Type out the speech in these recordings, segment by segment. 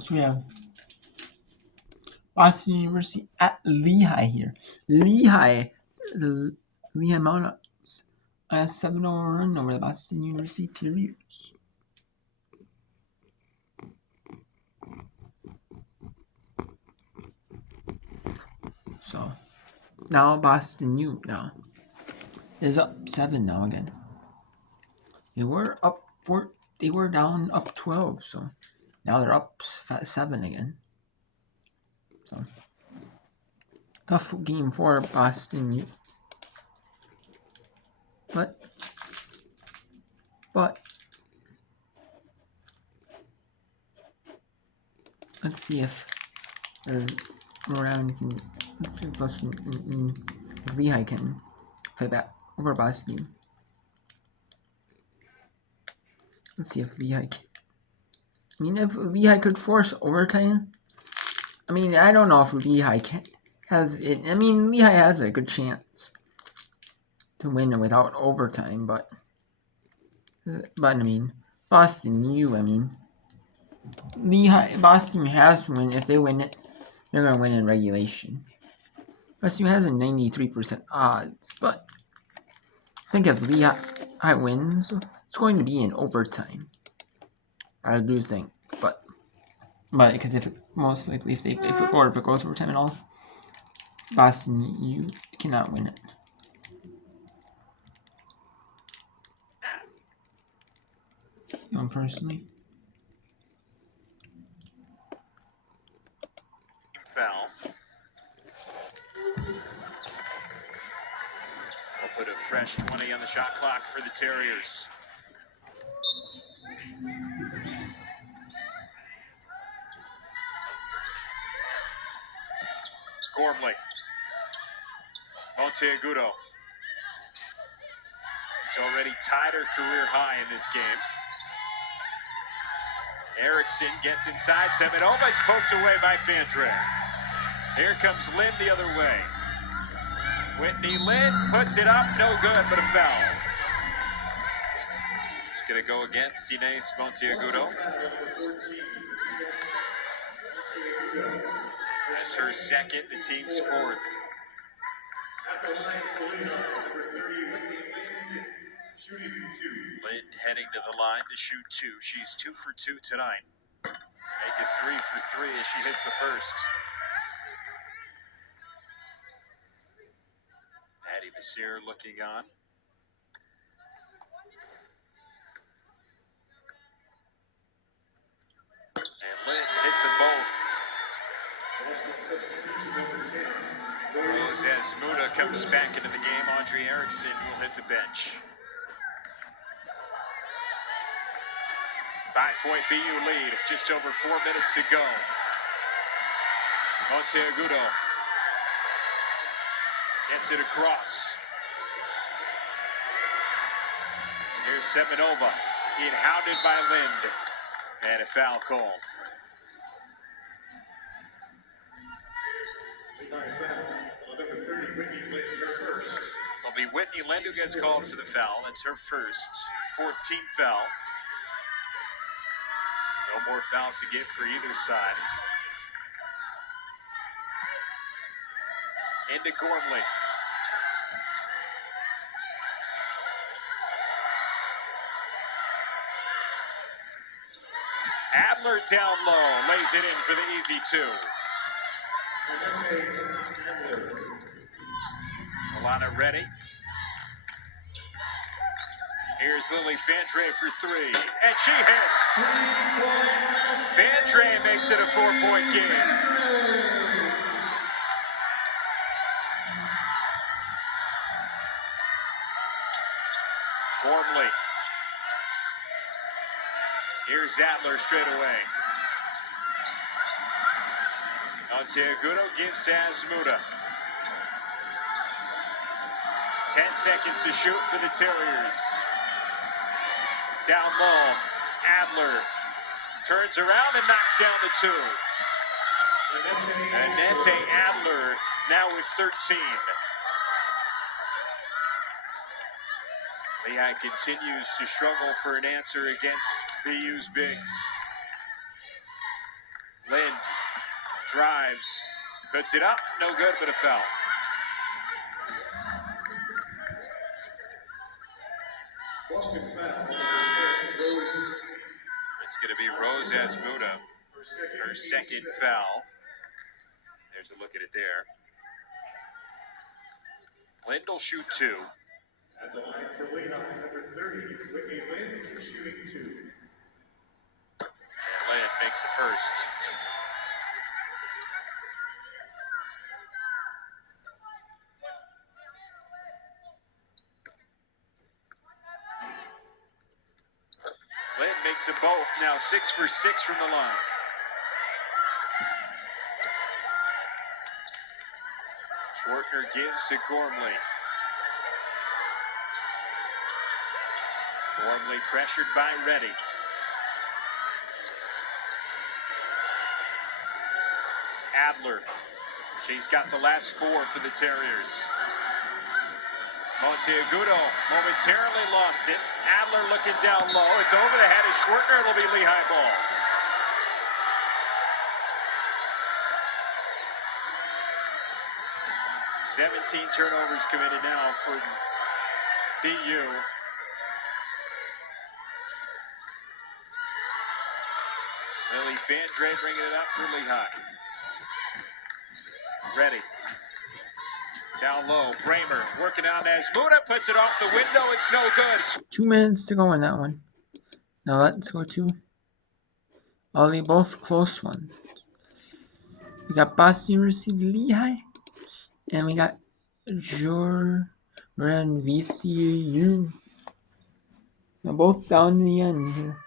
So we have Boston University at Lehigh here. The Lehigh Mountains a 7-0 run over the Boston University Terriers. So now Boston U now is up 7 now again. They were up 4. They were down up 12. So now they're up 7 again. So tough game for Boston U. But let's see if around if Lehigh can play back over Boston. Let's see if Lehigh can. I mean, if Lehigh could force overtime, I mean, I don't know if Lehigh has it. I mean, Lehigh has a good chance to win without overtime, but I mean, Boston U. I mean, Boston has to win. If they win it, they're gonna win in regulation. Boston has a 93% odds, but I think if Lehigh wins, it's going to be in overtime. I do think, but because if it goes overtime at all, Boston U cannot win it. Personally. Foul. We'll put a fresh 20 on the shot clock for the Terriers. Gormley. Monteagudo. He's already tied her career high in this game. Erickson gets inside. Semenova. It's poked away by Fandre. Here comes Lynn the other way. Whitney Lynn puts it up. No good, but a foul. She's going to go against Inez Monteagudo. That's her second, the team's fourth. Lynn heading to the line to shoot 2. She's 2 for 2 tonight. Make it 3 for 3 as she hits the first. Addie Basir looking on. And Lynn hits them both. Rose Asmuda comes back into the game. Audrey Erickson will hit the bench. 5-point BU lead, just over 4 minutes to go. Monteagudo gets it across. Here's Semenova, being hounded by Lind, and a foul called. It'll be Whitney Lind who gets called for the foul. That's her first, 4th team foul. No more fouls to get for either side. Into Gormley. Adler down low, lays it in for the easy 2. Alana ready. Here's Lily Fandre for 3, and she hits. Fandre makes it a 4-point game. Gormley. Here's Adler straight away. Monteagudo gives Asmuda. 10 seconds to shoot for the Terriers. Down low, Adler turns around and knocks down the 2. Annette Adler now with 13. Lehigh continues to struggle for an answer against BU's bigs. drives, puts it up, no good, but a foul. Boston foul. It's going to be Rose Asmuda, her second foul. There's a look at it there. Lind will shoot 2. At the line for Lehigh, number 30, Whitney Lind, shooting 2. And Lind makes the first. Lind makes them both, now 6 for 6 from the line. Schwartner gives to Gormley. Gormley pressured by Reddy. Adler. She's got the last 4 for the Terriers. Monteagudo momentarily lost it. Adler looking down low. It's over the head of Schwartner. It'll be Lehigh ball. "17 turnovers committed now for BU. Lily Fandre bringing it up for Lehigh. Ready. Down low, Bramer working on Asmuda, puts it off the window, it's no good. 2 minutes to go in that one. Now let's go to all the both close ones. We got Boston University Lehigh, and we got Jordan VCU. They're both down to the end here.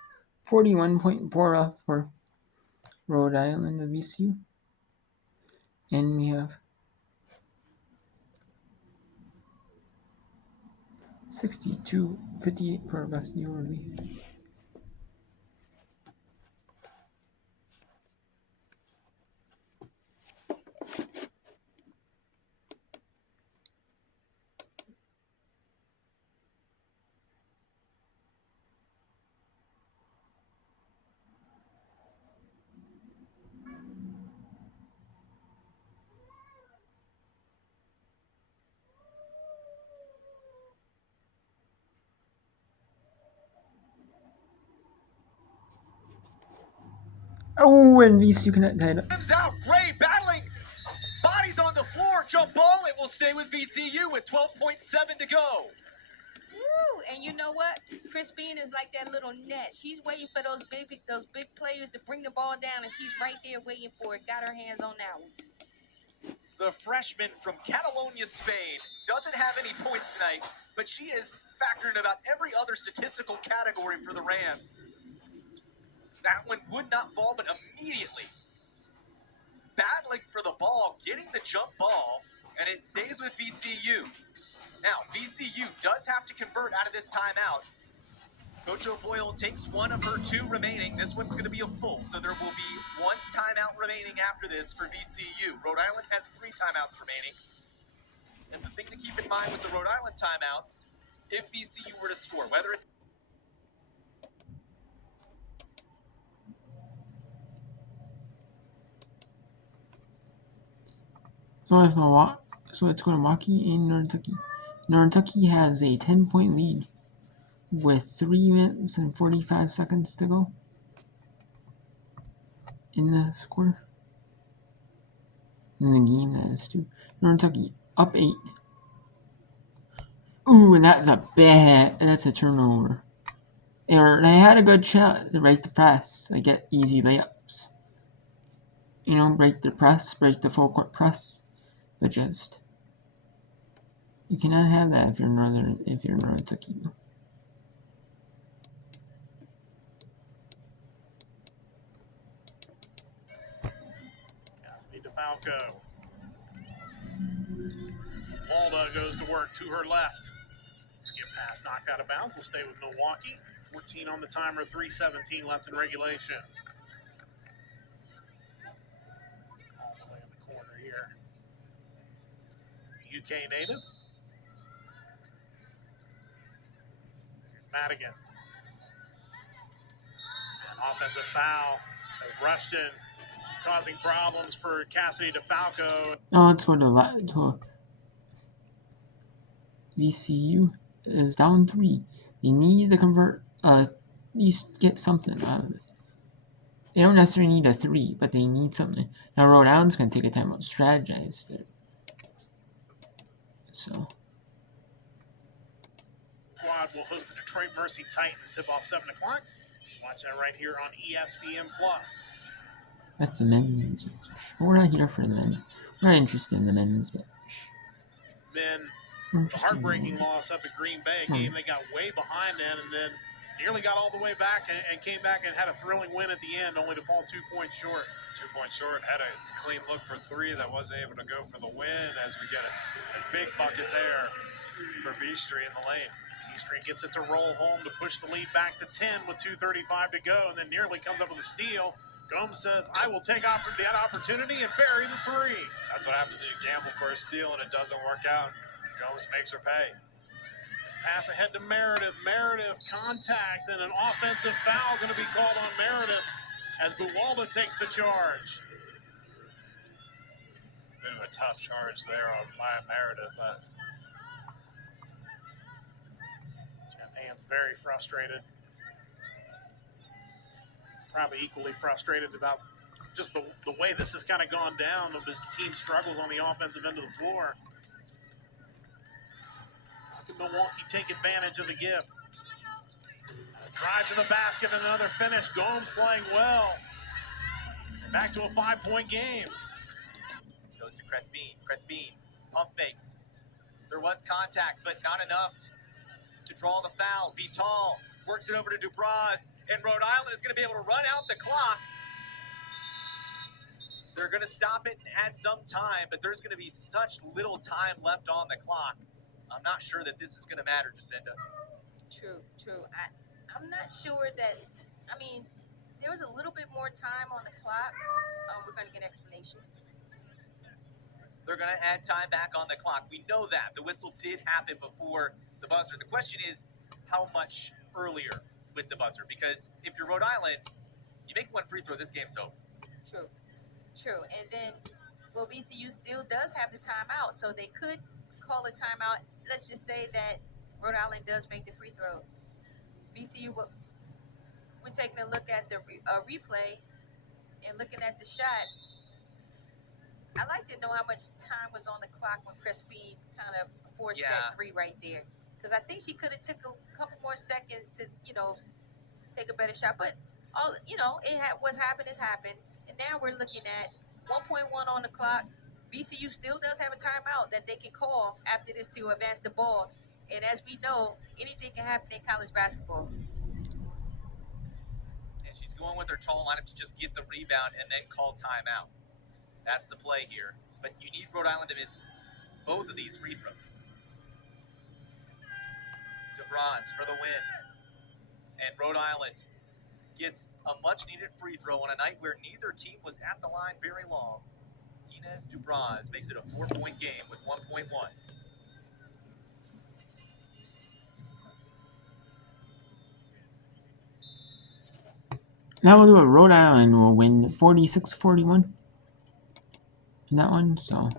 41.4 left for Rhode Island and VCU. And we have 62-58 for Boston University. Oh, and VCU cannot tie it up. Comes out, Gray battling, bodies on the floor, jump ball, it will stay with VCU with 12.7 to go. Woo, and you know what? Crispine is like that little net. She's waiting for those big players to bring the ball down, and she's right there waiting for it. Got her hands on that one. The freshman from Catalonia, Spain, doesn't have any points tonight, but she is factored in about every other statistical category for the Rams. That one would not fall, but immediately battling for the ball, getting the jump ball, and it stays with VCU. Now, VCU does have to convert out of this timeout. Coach O'Boyle takes one of her 2 remaining. This one's going to be a full, so there will be 1 timeout remaining after this for VCU. Rhode Island has 3 timeouts remaining. And the thing to keep in mind with the Rhode Island timeouts, if VCU were to score, whether it's So it's going to Milwaukee and Northern Kentucky. Northern Kentucky has a 10-point lead with 3 minutes and 45 seconds to go in the score. In the game, that is too. Northern Kentucky up 8. Ooh, and that's a turnover. They had a good shot to break the press. They get easy layups. You know, break the press, break the full court press. But just you cannot have that if you're Northern Kentucky. Cassidy DeFalco. Walda goes to work to her left. Skip pass, knocked out of bounds. Will stay with Milwaukee. 14 on the timer, 3:17 left in regulation. All the way in the corner here. UK native. Madigan. An offensive foul as Rushton causing problems for Cassidy DeFalco. Now let's go to VCU is down 3. They need to convert, at least get something out of it. They don't necessarily need a 3, but they need something. Now Rhode Island's going to take a time out to strategize there. So. Squad will host the Detroit Mercy Titans. Tip off 7 o'clock. Watch that right here on ESPN+. That's the men's. But we're not here for the men. We're not interested in the men's, but Men, we're the interested in heartbreaking the loss up at Green Bay, a game they got way behind in and then nearly got all the way back and came back and had a thrilling win at the end, only to fall 2 points short. 2 points short, had a clean look for 3 that wasn't able to go for the win as we get a big bucket there for Beastry in the lane. Beastry gets it to roll home to push the lead back to 10 with 2:35 to go, and then nearly comes up with a steal. Gomes says, I will take that opportunity and bury the 3. That's what happens when you gamble for a steal and it doesn't work out. Gomes makes her pay. Pass ahead to Meredith. Meredith, contact, and an offensive foul going to be called on Meredith as Buwalda takes the charge. Bit of a tough charge there on Meredith, but Jeff Hand's very frustrated. Probably equally frustrated about just the way this has kind of gone down, of this team struggles on the offensive end of the floor. How can Milwaukee take advantage of the gift? A drive to the basket, another finish. Gomes playing well. Back to a 5-point game. Goes to Crespin. Crespin, pump fakes. There was contact, but not enough to draw the foul. Vital works it over to Dubras, and Rhode Island is going to be able to run out the clock. They're going to stop it and add some time, but there's going to be such little time left on the clock. I'm not sure that this is going to matter, Jacinda. True. I'm not sure that, I mean, there was a little bit more time on the clock. We're going to get an explanation. They're going to add time back on the clock. We know that. The whistle did happen before the buzzer. The question is, how much earlier with the buzzer? Because if you're Rhode Island, you make one free throw, this game's over. True. And then, well, VCU still does have the timeout, so they could call a timeout. Let's just say that Rhode Island does make the free throw. VCU, we're taking a look at the replay and looking at the shot. I'd like to know how much time was on the clock when Crespin kind of forced that 3 right there. Because I think she could have took a couple more seconds to, take a better shot. But, what's happened has happened. And now we're looking at 1.1 on the clock. VCU still does have a timeout that they can call after this to advance the ball. And as we know, anything can happen in college basketball. And she's going with her tall lineup to just get the rebound and then call timeout. That's the play here. But you need Rhode Island to miss both of these free throws. Dubras for the win. And Rhode Island gets a much-needed free throw on a night where neither team was at the line very long. Inez Dubras makes it a 4-point game with 1.1. now we'll do a Rhode Island will win 46-41 in that one. So.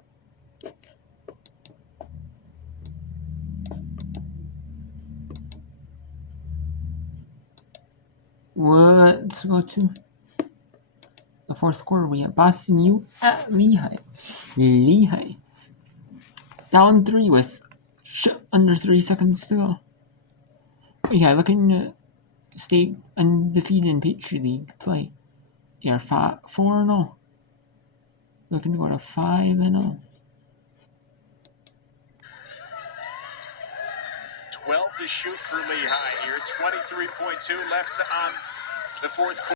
Well, let's go to the fourth quarter. We have Boston U at Lehigh. Lehigh down 3 with under 3 seconds to go. Lehigh looking to stay undefeated in Patriot League play. They are 4-0. Looking to go to 5-0. 12 to shoot for Lehigh here. 23.2 left on the fourth quarter.